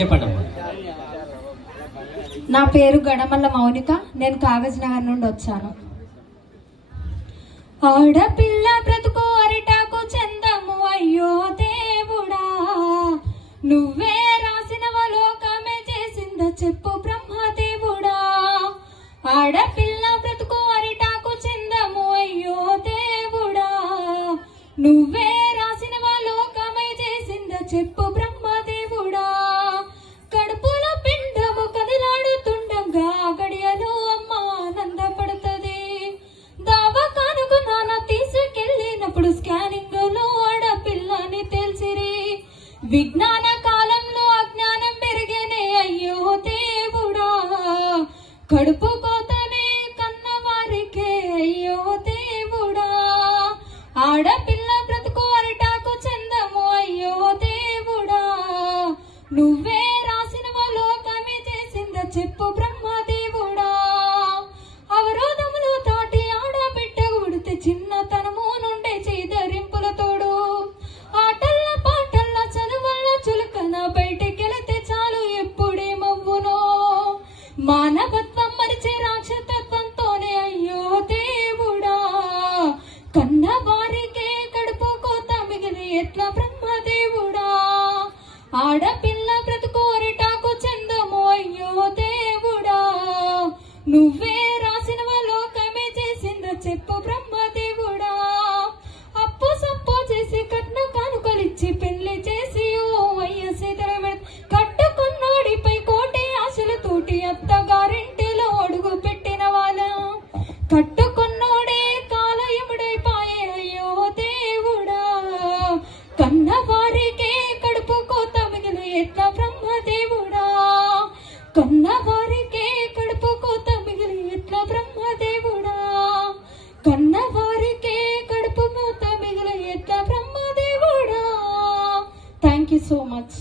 చెప్పండి అమ్మా. నా పేరు గడమల్ల మౌనిక, నేను కాగజ్ నగర్ నుండి వచ్చాను. ఆడపిల్ల బ్రతుకు అరిటాకు చందము, అయ్యో దేవుడా, నువ్వే రాసిన లోకమే చేసింద చెప్పు బ్రహ్మదేవుడా. ఆడపిల్ల బ్రతుకు అరిటాకు చందము, అయ్యో దేవుడా, నువ్వే రాసిన లోకమే చేసింద చెప్పు బ్రహ్మదేవుడా. కడుపులో పిండము కదిలాడుతుండగా గడియలో అమ్మ ఆనందపడుతుంది. దావకానుకు నాన్న తీసుకెళ్ళినప్పుడు స్కానింగ్ లో ఆడపిల్లని తెలిసిరి. విజ్ఞాన కాలంలో అజ్ఞానం పెరిగేనే, అయ్యో దేవుడా, కడుపు కోతనే కన్నవారికే, అయ్యో దేవుడా. ఆడపిల్ల బ్రతుకు అరిటాకు చందము, అయ్యో దేవుడా, నువ్వే రాసిన లోకమే చేసింద చెప్పు బ్రహ్మదేవుడా. అవరోధములు దాటి ఆడబిడ్డ ఉడితే చిన్నతనము నుండే చేదరింపుల తోడు. ఆటల్ల పాటల్ల చదువుల్ల చులకన బయటకెళితే చాలు ఎప్పుడేమవ్వునో. మానవత్వం మరిచే రాక్షసత్వంతోనే, అయ్యో దేవుడా, కన్న వారికే కడుపు కోత మిగిలి ఎట్లా బ్రహ్మదేవుడా. ఆడపిల్ల బ్రతుకు అరిటాకు చందము, అయ్యో దేవుడా, నువ్వే రాసిన లోకమే చేసింద చెప్పు బ్రహ్మదేవుడా. అప్పు సప్పు చేసి కట్న కానుకలిచ్చి పెళ్లి చేసి ఓ వయస్సు కట్టుకున్నోడిపై కోటి ఆశలతోటి అత్తగారింటిలో అడుగు పెట్టిన వాళ్ళ కట్టుకున్నోడే కాలయముడైపాయే, అయ్యో దేవుడా, కన్నవారికే కడుపు కోత మిగిలి ఎట్లా బ్రహ్మదేవుడా. కన్నవారికే కడుపు కోత మిగిలి ఎట్లా బ్రహ్మదేవుడా. కన్నవారికే కడుపు కోత మిగిలి ఎట్లా బ్రహ్మదేవుడా. Thank you so much.